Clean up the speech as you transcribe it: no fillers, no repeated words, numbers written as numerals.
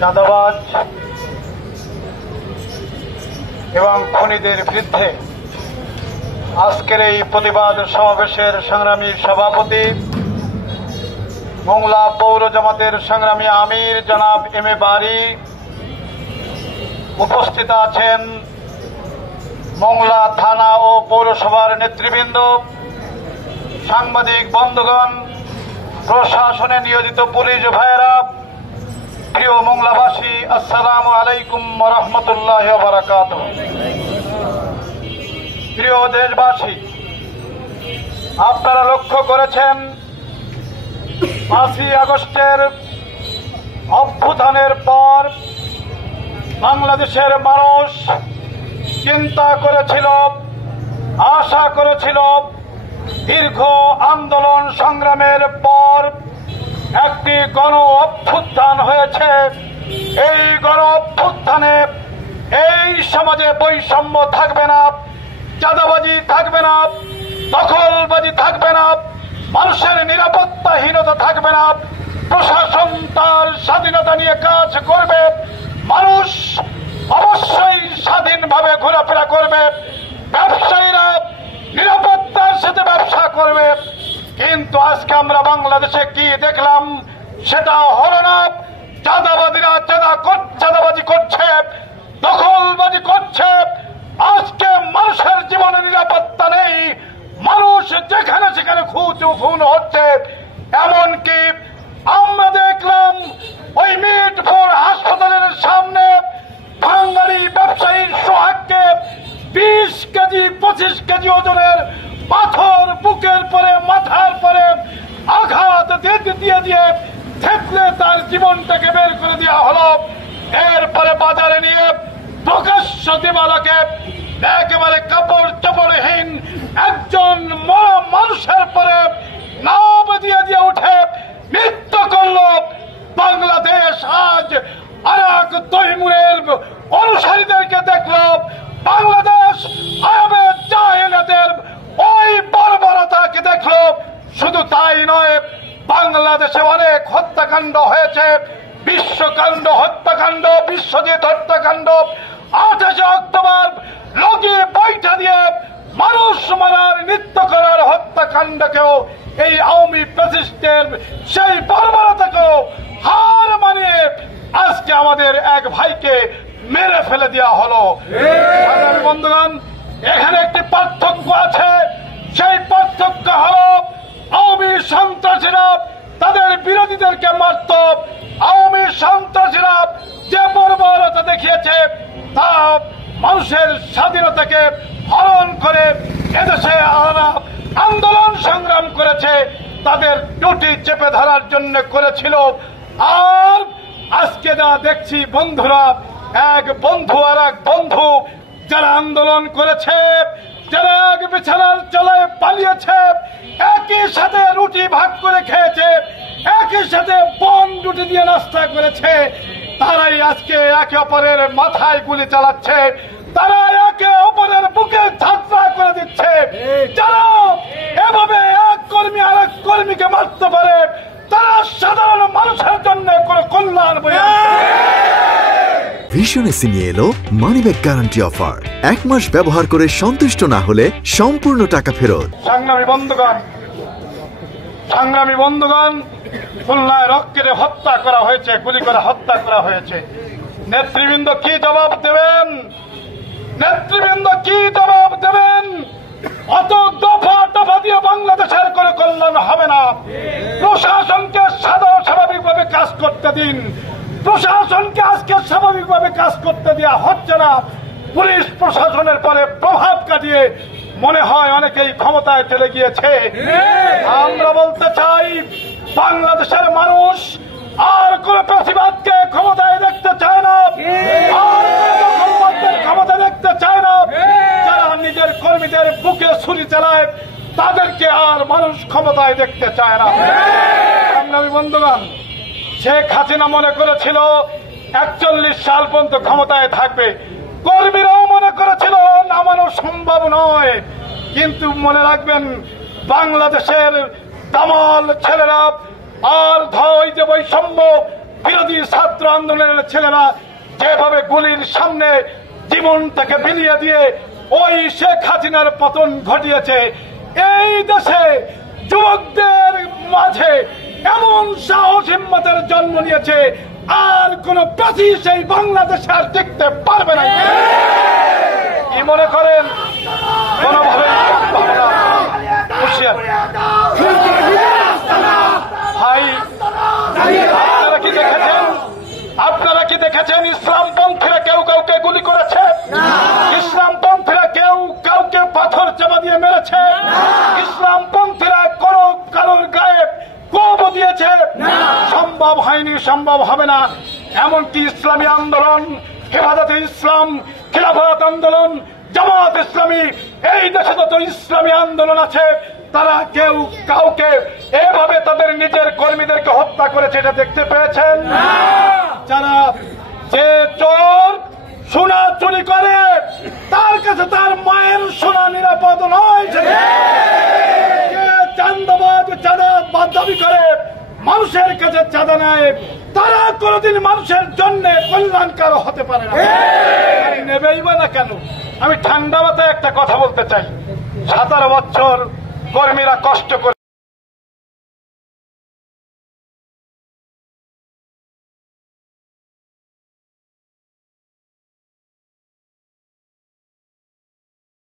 চাঁদাবাজ এবং খুনিদের বিরুদ্ধে আজকের এই প্রতিবাদ সমাবেশের সংগ্রামী সভাপতি, মোংলা পৌর জামাতের সংগ্রামী আমির জনাব এম এ বারী, উপস্থিত আছেন মোংলা থানা ও পৌরসভার নেতৃবৃন্দ, সাংবাদিক বন্ধুগণ, প্রশাসনে নিয়োজিত পুলিশ ভাইয়েরা, প্রিয় মোংলাবাসী, আসসালামু আলাইকুম ওয়া রাহমাতুল্লাহি ওয়া বারাকাতুহু। প্রিয় দেশবাসী, আপনারা লক্ষ্য করেছেন 5ই আগস্টের অভ্যুত্থানের পর বাংলাদেশের মানুষ চিন্তা করেছিল, আশা করেছিল দীর্ঘ আন্দোলন সংগ্রামের পর একটি গণ অভ্যুত্থান হয়েছে। এই গণ অভ্যুত্থানে এই সমাজে বৈষম্য থাকবে না, চাঁদাবাজি থাকবে না, দখলবাজি থাকবে না, মানুষের নিরাপত্তাহীনতা থাকবে না, প্রশাসন তার স্বাধীনতা নিয়ে কাজ করবে, মানুষ অবশ্যই স্বাধীনভাবে ঘোরাফেরা করবে, ব্যবসায়ীরা নিরাপত্তার সাথে ব্যবসা করবে। কিন্তু আজকে আমরা বাংলাদেশে কি দেখলাম? সেটা হলো না, চাঁদাবাদীরা চাঁদাবাজি করছে, দখলবাজি করছে। আজকে মানুষের জীবনে নিরাপত্তা নেই, মানুষ যেখানে সেখানে খুন হচ্ছে। এমনকি আমরা দেখলাম ওই মিটফোর হাসপাতালের সামনে বাঙালি ব্যবসায়ী সোহাগকে 20 কেজি 25 কেজি ওজনের পাথর বুকের পরে মাথার পরে আঘাত দিয়ে দিয়ে থেতলে তার জীবনটাকে বের করে দেওয়া হলো। এরপরে বাজারে নিয়ে প্রকাশ্য দিবালোকে একেবারে কাপড় চোপড়হীন একজন মানুষের পরে নাম দিয়ে দিয়ে উঠে নৃত্য করল। বাংলাদেশ আজ আর এক তৈমুরের অনুসারীদেরকে দেখল, বাংলাদেশ আরবে জাহেলিয়াতের ওই বর্বরতাকে দেখল। শুধু তাই নয়, বাংলাদেশে অনেক হত্যাকাণ্ড হয়েছে, বিশ্বকাণ্ড হত্যাকাণ্ড, বিশ্বজিৎ হত্যাকাণ্ড, 28 অক্টোবর লগি বৈঠা দিয়ে মানুষ মারার নৃত্য করার হত্যাকাণ্ডকেও এই আওয়ামী ফ্যাসিস্টের সেই বর্বরতাকেও হার মানিয়ে আজকে আমাদের এক ভাইকে মেরে ফেলে দেওয়া হলো। বন্ধুগণ, এখানে একটি পার্থক্য আছে, সেই পার্থক্য হল আওয়ামী সন্ত্রাসীরা তাদের বিরোধীদেরকে মারত, আওয়ামী সন্ত্রাসীরা যে বর্বরতা দেখিয়েছে তা মানুষের স্বাধীনতাকে হরণ করে এদেশে আন্দোলন সংগ্রাম করেছে, তাদের টুটি চেপে ধরার জন্য করেছিল। আর আজকে যা দেখছি বন্ধুরা, এক বন্ধু আর এক বন্ধু যারা আন্দোলন করেছে, যারা এক বিছানার চলায় পালিয়েছে, একই সাথে রুটি ভাগ করে খেয়েছে, একই সাথে বন রুটি দিয়ে নাস্তা করেছে, তারাই আজকে একে অপরের মাথায় গুলি চালাচ্ছে, তারা একে অপরের বুকে ঝাঁঝরা করে দিচ্ছে। যারা এভাবে এক কর্মী আর এক কর্মীকে মারতে পারে, তারা সাধারণ মানুষের জন্য কোনো কল্যাণ বয়ে ভীষণ এসি নিয়ে এলো মানিব্যাগ গ্যারান্টি অফার। 1 মাস ব্যবহার করে সন্তুষ্ট না হলে সম্পূর্ণ টাকা ফেরত। সংগ্রামী বন্ধুগণ, খুলনায় রক্তে হত্যা করা হয়েছে, গুলি করে হত্যা করা হয়েছে। নেতৃবৃন্দ কি জবাব দেবেন? নেতৃবৃন্দ কি জবাব দেবেন? অত দফা দফা দিয়ে বাংলাদেশের কোনো কল্যাণ হবে না। প্রশাসনকে স্বাভাবিকভাবে কাজ করতে দিন। প্রশাসনকে আজকে স্বাভাবিকভাবে কাজ করতে দেওয়া হচ্ছে না। পুলিশ প্রশাসনের পরে প্রভাব কাটিয়ে মনে হয় অনেকেই ক্ষমতায় চলে গিয়েছে। আমরা বলতে চাই, বাংলাদেশের মানুষ আর কোন প্রতিবাদকে ক্ষমতায় দেখতে চায় না, ক্ষমতা দেখতে চায় না। যারা নিজের কর্মীদের বুকে ছুরি চালায় তাদেরকে আর মানুষ ক্ষমতায় দেখতে চায় না। সংগ্রামী বন্ধুগণ, শেখ হাসিনা মনে করেছিল 41 সাল পর্যন্ত ক্ষমতায় থাকবে, কর্মীরাও মনে করেছিল নামানো সম্ভব নয়। কিন্তু মনে রাখবেন, বাংলাদেশের দামাল ছেলেরা আর যে বৈষম্য বিরোধী ছাত্র আন্দোলনের ছেলেরা যেভাবে গুলির সামনে জীবনটাকে বিলিয়ে দিয়ে ওই শেখ হাসিনার পতন ঘটিয়েছে, এই দেশে যুবকদের মাঝে এমন সাহস হিম্মতের জন্ম নিয়েছে, আর কোন প্রাচী সেই বাংলাদেশে আর টিকতে পারবে না। কি মনে করেন কোনোভাবে হুঁশিয়ার ভাই, আপনারা কি দেখেছেন? আপনারা কি দেখেছেন ইসলামপন্থীরা কেউ কাউকে গুলি করেছে? ইসলামপন্থীরা কেউ কাউকে পাথর চাপা দিয়ে মেরেছে? ইসলামপন্থীরা কোন কারোর গায়ে কোপ দিয়েছে? সম্ভব হয়নি, সম্ভব হবে না। এমনকি ইসলামী আন্দোলন, হেফাজতে ইসলাম, খিলাফত আন্দোলন, জামাত ইসলামী, এই দেশে যত ইসলামী আন্দোলন আছে তারা কেউ কাউকে এভাবে তাদের নিজের কর্মীদেরকে হত্যা করেছে এটা দেখতে পেয়েছেন? যারা যে চোর সোনা চুরি করে তার কাছে তার মায়ের সোনা নিরাপদ নয়, যে চাঁদাবাজ চাঁদাবাদ দাবি করে মানুষের কাছে চাঁদা নেয় তারা কোনদিন মানুষের জন্য কল্যাণকার হতে পারে না। নেবেই বা না কেন? আমি ঠান্ডা মাথায় একটা কথা বলতে চাই, 17 বছর কর্মীরা কষ্ট করে